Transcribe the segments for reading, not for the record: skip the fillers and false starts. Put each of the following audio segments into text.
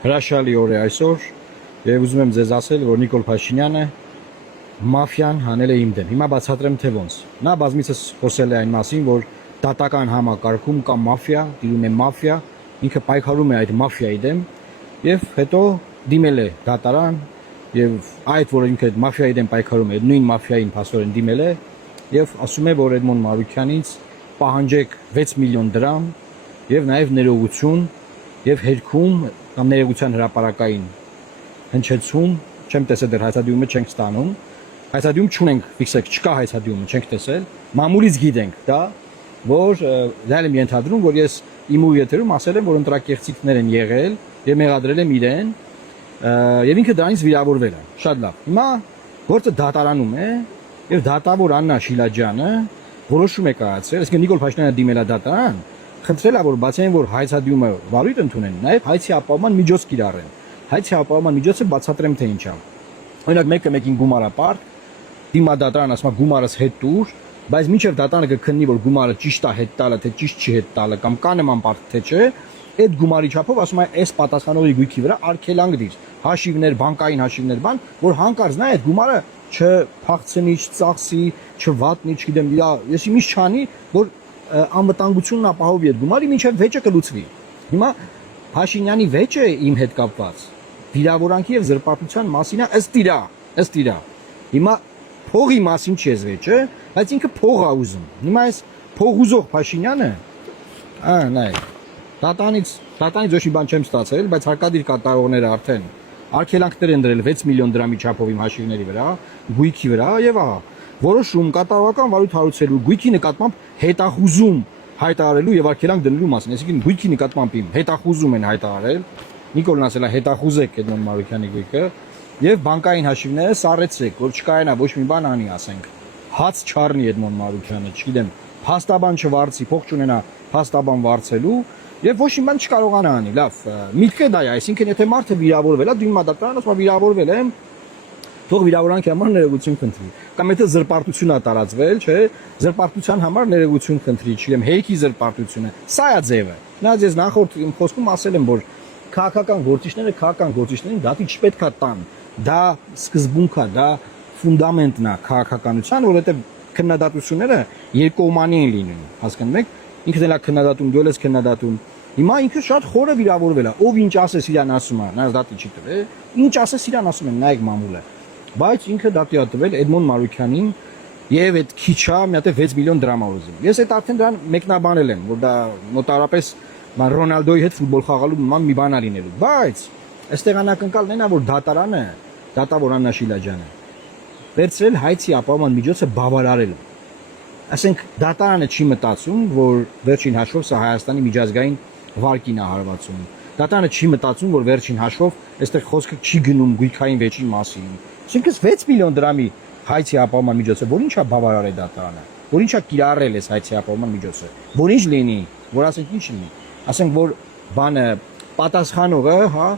Հրաշալի օր է այսօր եւ ուզում եմ ձեզ ասել, որ Նիկոլ Փաշինյանը մաֆիան հանել է իմ դեմ։ Հիմա բացատրեմ թե ոնց։ Նա բազմիցս խոսել է այն մասին, որ դատական համակարգում կա մաֆիա, դիրում է մաֆիա, ինքը պայքարում է այդ մաֆիայի դեմ եւ հետո դիմել է դատարան եւ այդ որ ինքը այդ մաֆիայի դեմ պայքարում է, նույն մաֆիային փաստորեն դիմել է եւ ասում է, որ Էդմոն Մարուքյանից պահանջեք 6 միլիոն դրամ եւ նաեւ ներողություն եւ հերքում կամ ներողության հրապարակային հնչեցում չեմ տեսել դեռ հայցադիումը չենք ստանում հայցադիում չունենք ֆիքսեք չկա հայցադիումը չենք տեսել մամուլից գիտենք դա որ դա եմ ենթադրում որ ես իմ ու եթերում ասել եմ որ ընտրակեղծիքներ են եղել եւ մեղադրել եմ իրեն եւ ինքը դրանից վիրավորվել է շատ լավ հիմա գործը դատարանում է եւ դատավոր Աննա Շիլաջյանը որոշում է կայացրել այսինքն Նիկոլ Փաշինյանը դիմել է դատարան խնդրել է որ բացի այն որ հայցադիումը վարույթ ընդունեն նաեւ հայցի ապահովման միջոց կիրառեն հայցի ապահովման միջոցը բացատրեմ թե ինչ է օրինակ մեկը մեկին գումարա պարկ դիմա դատարան ասում է գումարս հետ տուր բայց մինչև դատարանը կքննի որ գումարը ճիշտ է հետ տալը թե ճիշտ չի հետ տալը կամ կա նման պարկ թե չէ այդ գումարի չափով ասում է այս պատասխանողի գույքի վրա արգելանք դիր հաշիվներ բանկային հաշիվներ բան որ հանկարծ նա այդ գումարը չփախցնի չծախսի չվատնի չգիտեմ ես ինչ չանի որ անվտանգությունն ապահովի այդ գումարի մինչև վեճը կլուծվի հիմա Փաշինյանի վեճը իմ հետ կապված վիրավորանքի եւ զրպարտության մասին է ըստ իրա հիմա փողի մասին չի ես վեճը բայց ինքը փող է ուզում հիմա այս փող ուզող Փաշինյանը նայ դատանից ոչի բան չեմ ստացել բայց հարկադիր կատարողները արդեն արգելանքներ են դրել 6 միլիոն դրամի չափով իմ հաշիվների վրա գույքի վրա եւ ահա որոշում կատարողական վարույթ հարուցելու գույքի նկատմամբ հետախուզում հայտարարելու եւ արգելանք դնելու մասին այսինքն գույքի նկատմամբ իմ հետախուզում են հայտարարել Նիկոլն ասել է հետախուզեք Էդմոն Մարուքյանի գույքը եւ բանկային հաշիվները սառեցրեք որ չկայանա ոչ մի բան անի ասենք հաց չառնի Էդմոն Մարուքյանը չգիտեմ փաստաբան չվարձի փող չունենա փաստաբան վարձելու եւ ոչ մի բան չկարողանա անի լավ միտքը դա է այսինքն եթե մարդը վիրավորվել է դիմա դատարան ասում վիրավորվել եմ թող վիրավորանքի համար ներողություն խնդրի կամ եթե զրպարտություն է տարածվել չէ զրպարտության համար ներողություն խնդրի չգիտեմ հերիքի զրպարտությունը սա է ձևը նա ձեզ նախորդ իմ խոսքում ասել եմ որ քաղաքական գործիչներին դատի չպետք է տան դա սկզբունք է դա ֆունդամենտն է քաղաքականության որովհետեւ քննադատությունները երկկողմանի են լինում հասկանում եք ինքն էլ է քննադատում դու ես քննադատում հիմա ինքը շատ խորը վիրավորվել է ով ինչ ասես իրան ասում է նա դատի չի տվել ինչ ասես իրան ասում են նայեք մամուլը բայց ինքը դատի է տվել Էդմոն Մարուքյանին եւ այդ քիչա մի հատ 6 միլիոն դրամ ուզում ես այդ արդեն դրան մեկնաբանել եմ որ դա մոտարապես ման Ռոնալդոյի հետ ֆուտբոլ խաղալու նման մի բան է լինելու բայց այստեղ անակնկալն այն է որ դատարանը դատավոր Աննա Շիլաջյանը վերցրել հայցի ապահովման միջոցը բավարարել ասենք դատարանը չի մտածում որ վերջին հաշվով սա Հայաստանի միջազգային վարկին է հարվածում դատարանը չի մտածում որ վերջին հաշվով այստեղ խոսքը չի գնում գույքային վեճի մասին այսինքն 6 միլիոն դրամի հայցի ապահովման միջոցը որ ինչա բավարարել դատարանը որ ինչա կիրառել այս հայցի ապահովման միջոցը որ ինչ լինի որ ասենք ինչ լինի ասենք որ բանը պատասխանողը հա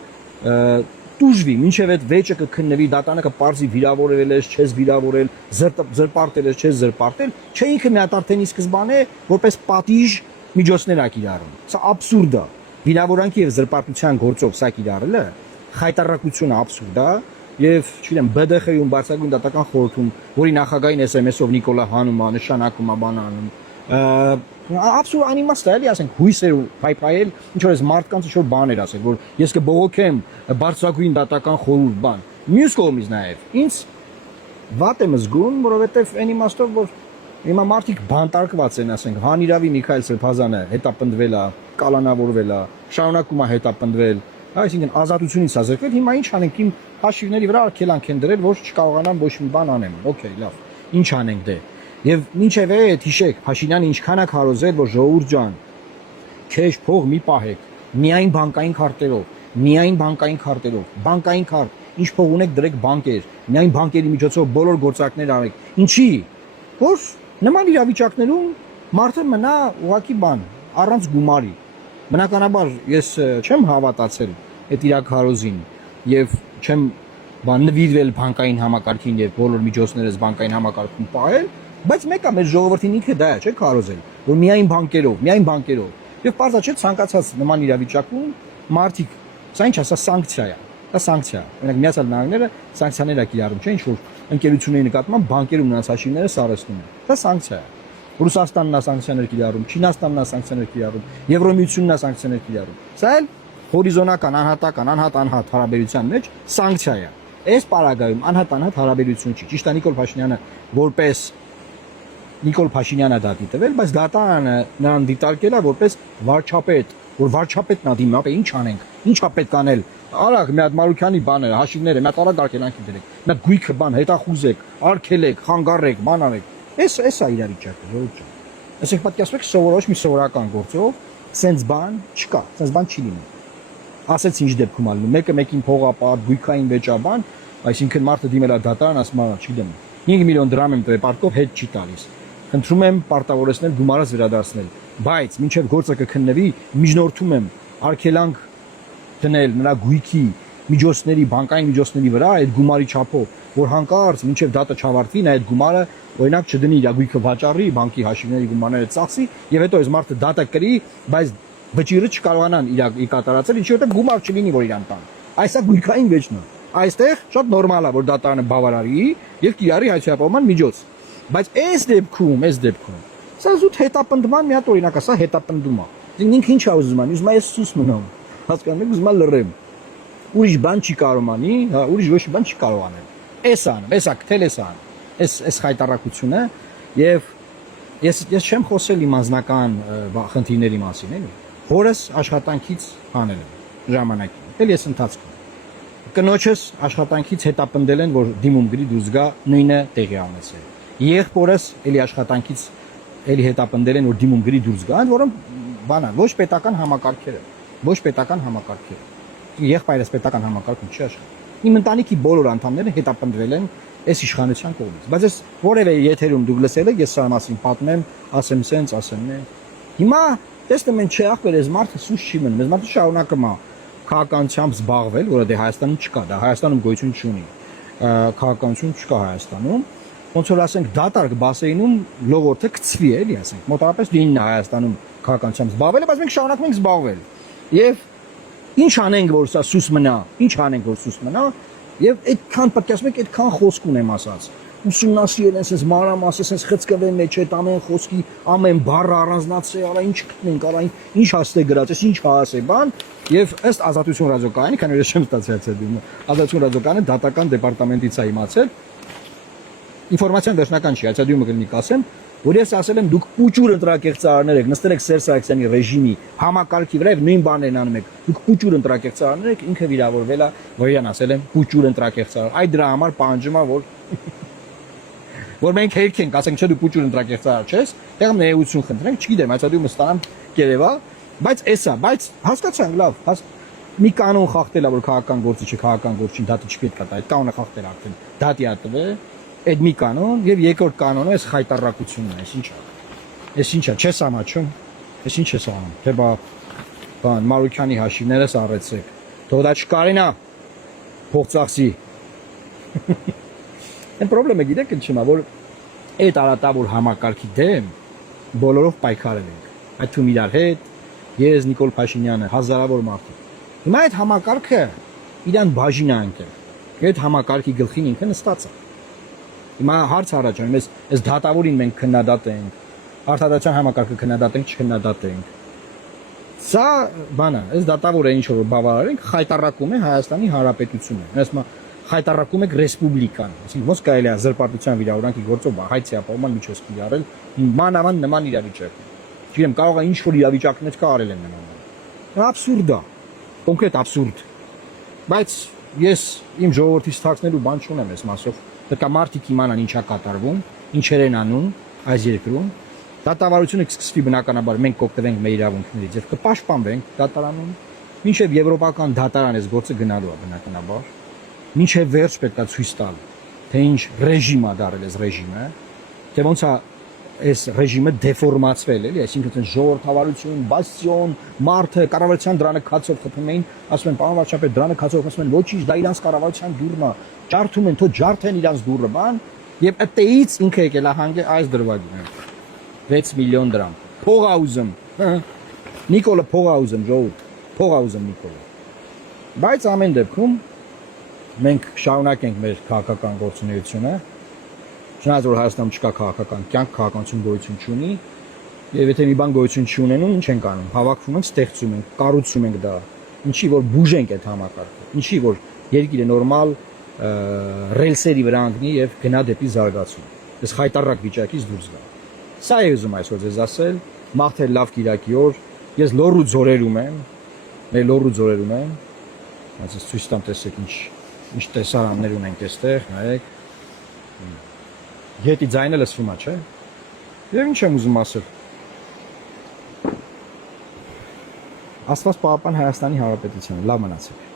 տուժվի մինչև այդ վեճը կքննվի դատարանը կպարզի վիրավորել ես չես վիրավորել զրպարտել ես չես զրպարտել չէ ինքը մի հատ արդեն ի սկզբանե որպես պատիժ միջոցներ ա կիրառում սա աբսուրդ է վիրավորանքի եւ զրպարտության գործով սա կիրառելը խայտարակությունը աբսուրդ է եւ չգիտեմ ԲԴԽ-ում բարձրագույն դատական խորհրդում որի նախագահային SMS-ով Նիկոլա հանում է նշանակում է բան անում աբսուրդ անիմաստ է էլի ասենք հույսեր ու փայփայել ինչ որ էս մարդկանց ինչ որ բաներ ասել որ ես կբողոքեմ բարձրագույն դատական խորհուրդ բան մյուս կողմից նաեւ ինձ վատ եմ զգում որովհետեւ այն իմաստով որ հիմա մարդիկ բանտարկված են ասենք Հանիրավի Միքայել Սրբազանը հետապնդվել է կալանավորվել է շարունակում է հետապնդվել այսինքն ազատությունից է զրկվել հիմա ինչ անենք իմ հաշիվների վրա արգելանք են դրել որ չկարողանամ ոչ մի բան անեմ օքեյ լավ ինչ անենք դե եւ մինչեւ այդ հիշեք Փաշինյանը ինչքան է քարոզել որ ժողովուրդ ջան քեշ փող մի պահեք միայն բանկային քարտերով բանկային քարտ ինչ փող ունեք դրեք բանկեր միայն բանկերի միջոցով բոլոր գործարքներ արեք ինչի որ նման իրավիճակներում մարդը մնա ուղակի բան առանց գումարի բնականաբար ես չեմ հավատացել այդ իրաքարոզին եւ չեմ բան նվիրվել բանկային համակարգին եւ բոլոր միջոցներս բանկային համակարգում պահել բայց մեկը մեր ժողովրդին ինքը դա է չէ քարոզել որ միայն բանկերով եւ բարձա չէ ցանկացած նման իրավիճակում մարդիկ Սա ինչ է, սա սանկցիա է։ Դա սանկցիա։ Օրինակ Միացյալ Նահանգները սանկցիաներ է կիրառում, չէ՞ ինչ որ ընկերությունների նկատմամբ բանկերում նրանց հաշիվները սարեցնում են։ Դա սանկցիա է։ Ռուսաստանն է սանկցիաներ կիրառում, Չինաստանն է սանկցիաներ կիրառում, Եվրոմիությունն է սանկցիաներ կիրառում։ Սա էլ հորիզոնական, անհատ հարաբերության մեջ սանկցիա է։ Այս պարագայում անհատ հարաբերություն չի։ Ճիշտ է Նիկոլ Փաշինյանը որպես Նիկոլ Փաշինյանը դատի տվել, բայց դատարանը նրան դիտարկել է որպես վարչապետ, որ վարչապետն է դիմում, ապա ինչ անենք, ինչա պետք անել։ Արագ մի հատ Մարուքյանի բաները, հաշիվները, մի հատ արագ արգելանքի դրեք, մի հատ գույքը բան հետախուզեք, արգելեք, խանգարեք, բան արեք։ Էս է իրար իջակը, ժողովուրդ ջան։ Այսինքն պատկերացրեք սովորոշ մի սովորական գործով, սենց բան չկա, սենց բան չի լինում։ Ասեց ինչ դեպքում ալնում, մեկը մեկին փողապատ, գույքային վեճաբան, այսինքն մարդը դիմել է դատարան, ասում է, չգիտեմ, 5 միլիոն դրամ եմ տվել, պարտքով հետ չի տալիս։ Խնդրում եմ պարտավորեցնել գումարած վերադարձնել, բայց մինչև գործը կքննվի, միջնորդում եմ արգելանք դնել նրա գույքի միջոցների, բանկային միջոցների վրա այդ գումարի չափով, որ հանկարծ մինչև դատը չավարտվի, նա այդ գումարը օրինակ չդնի իր գույքը վաճառի, բանկի հաշիվների գումարները ծախսի, եւ հետո այս մարդը դատը կրի, բայց վճիրը չկարողանան իր կատարածել, ինչի որտեղ գումար չլինի, որ իրան տան։ Այս է գույքային վեճն է։ Այստեղ շատ նորմալ է, որ դատարանը բավարարի եւ կիրառի հայցապահման միջոց։ Բայց այս դեպքում սա զուտ հետապնդման մի հատ օրինակ է, սա հետապնդում է։ Ինքը ինչ է ուզում անի, ուզում է սուս մնամ։ Հասկանում եք, ուզում է լռեմ։ Ուրիշ բան չի կարող անի, հա, ուրիշ ոչ մի բան չի կարող անել։ Էս անում, էսա գտել էս անում։ Այս խայտարակությունը եւ ես չեմ խոսել իմ անձնական խնդիրների մասին, էլի։ Հորս աշխատանքից հանել եմ ժամանակին։ Էլ ես ընթացքում կնոջս աշխատանքից հետապնդել են, որ դիմում գրի դուրս գա նույնը տեղի ունեցել։ Եղբորս էլի աշխատանքից էլի հետապնդել են, որ դիմում գրի դուրս գա, որոնք բանա, ոչ պետական համակարգերը։ Եղբայրս պետական համակարգում չի աշխատում։ Իմ ընտանիքի բոլոր անդամները հետապնդվել են այս իշխանության կողմից։ Բայց ես որևէ եթերում դուք լսել եք, ես սա մասին պատմեմ, ասեմ սենց, ասեմ նե։ Հիմա տեսնում են, չէ, ախպեր, այս մարդը սուս չի մնում, այս մարդը շարունակում է քաղաքականությամբ զբաղվել, որը դե Հայաստանում չկա, դա Հայաստանում գոյություն չունի։ Քաղաքականություն չկա Հայաստանում։ Ոնց որ ասենք դատարկ բասեինում լողորթը գծվի էլի, ասենք, մոտավորապես լինն է Հայաստանում քաղաքականությամբ զբաղվել, բայց մենք շարունակում ենք զբաղվել։ Եվ ինչ անենք, որ սա սուս մնա, եւ այդքան պատկերացնում եք, այդքան խոսք ունեմ ասած։ Ուսումնասիրել են, sense մանրամասը, sense խցկվել մեջ այդ ամեն խոսքի, ամեն բառը առանձնացրել, արա ինչ գտնենք, արա ինչ հաստե գրած, ինչ հասե բան, եւ ըստ Ազատություն ռադիոկայանի, քանի որ ես չեմ ստացել դու, Ազատություն ռադիոկայանը դատական դեպարտամենտից է իմացել, ինֆորմացիան վերջնական չի, այցադյումը կլինի կասեմ, որ ես ասել եմ դուք պուճուր ընտրակեղծարներ եք, նստել եք Սերժ Սարգսյանի ռեժիմի համակարգի վրա եւ նույն բաներն անում եք, դուք պուճուր ընտրակեղծարներ եք, ինքը վիրավորվել է, որ իրան ասել եմ պուճուր ընտրակեղծար, այդ դրա համար պահանջում է, որ մենք հերքենք, ասենք չէ դու պուճուր ընտրակեղծար չես, դեռ ներեություն խնդրենք, չգիտեմ, այցադյումը ստանամ կերևա, բայց էսա, բայց հասկացանք լավ, մի կանոն խախտելա, որ քաղաքական գործիչը քաղաքական գործին դատը չպետք է տա, այդ կանոնը խախտել արդեն դատի է տվել, այդ մի կանոն եւ երկրորդ կանոնը էս խայտարակությունն է, էս ինչա, չես ամաչում, էս ինչ ես անում, թե բան Մարուքյանի հաշիվներս առեցեք, թող դա չկարենա, փող ծախսի։ Այն խնդրեմը գիտեք ինչ չնա, որ այդ արատավոր համակարգի դեմ բոլորով պայքարել ենք, այդ թվում իրար հետ, ես Նիկոլ Փաշինյանը, հազարավոր մարդիկ։ Հիմա այդ համակարգը իրան բաժին է ընկել, այդ համակարգի գլխին ինքը նստած է։ Հիմա հարց առաջանում ես, այս դատավորին մենք քննադատենք, արդարացիան համակարգը քննադատենք, չքննադատենք։ Սա բան է, այս դատավորը ինչ որ բավարարենք, խայտարակում է Հայաստանի Հանրապետությունը։ Ասում է խայտարակում եք ռեսպուբլիկան, այսինքն ոնց կարելի է զրպարտության վիրավորանքի գործով հայցի ապահովման միջոց կիրառել մանավանդ նման իրավիճակում։ Չգիտեմ, կարող է ինչ որ իրավիճակներ կա արել են նման։ Դա աբսուրդ է, կոնկրետ աբսուրդ։ Բայց ես իմ ժողովրդից թաքցնելու բան չունեմ այս մասով։ Պետք է մարդիկ իմանան ինչա կատարվում, ինչեր են անում այս երկրում։ Դատավարությունը կսկսվի բնականաբար մենք կօգտվենք մեր իրավունքներից եւ կպաշտպանվենք դատարանում։ Մինչեւ եվրոպական դատարան այս գործը գնալու է բնականաբար։ Մինչև վերջ պետք է ցույց տալ, թե ինչ ռեժիմ է դարել այս ռեժիմը, թե ոնց է այս ռեժիմը դեֆորմացվել, էլի, այսինքն ժողովրդավարություն, բաստիոն, մարդը կառավարության դրանը քացով խփում էին, ասում են, պարոն վարչապետ, դրանը քացով ասում են, ոչինչ, դա իրանց կառավարության դուրն է, ջարդում են, թող ջարդեն իրանց դուրը, բան, եւ այդտեղից ինքը եկել է հանգե այս դրվագին։ 6 միլիոն դրամ։ Փող ա ուզում։ Նիկոլը փող ա ուզում, ժողովուրդ, փող ա ուզում Նիկոլը։ Բայց ամեն դեպքում մենք շարունակենք մեր քաղաքական գործունեությունը, չնայած որ Հայաստանում չկա քաղաքական կյանք, քաղաքականություն գոյություն չունի, եւ եթե մի բան գոյություն չունենում, ինչ ենք անում, հավաքվում ենք, ստեղծում ենք, կառուցում ենք դա, ինչի որ բուժենք այդ համակարգը, ինչի որ երկիրը նորմալ ռելսերի վրա ընկնի եւ գնա դեպի զարգացում։ Այս խայտարակ վիճակից դուրս գա։ Սա է ուզում այսօր ձեզ ասել, մաղթել լավ կիրակի օր, ես լոռու ձորերում եմ, մեր լոռու ձորերում եմ, այսպես ցույց տամ տեսեք ինչ տեսարաններ ունենք այստեղ, նայեք։ Գետի ձայնը լսվում է, չէ՞։ Եվ ինչ եմ ուզում ասել։ Աստված պահապան Հայաստանի Հանրապետությանը, լավ մնացեք։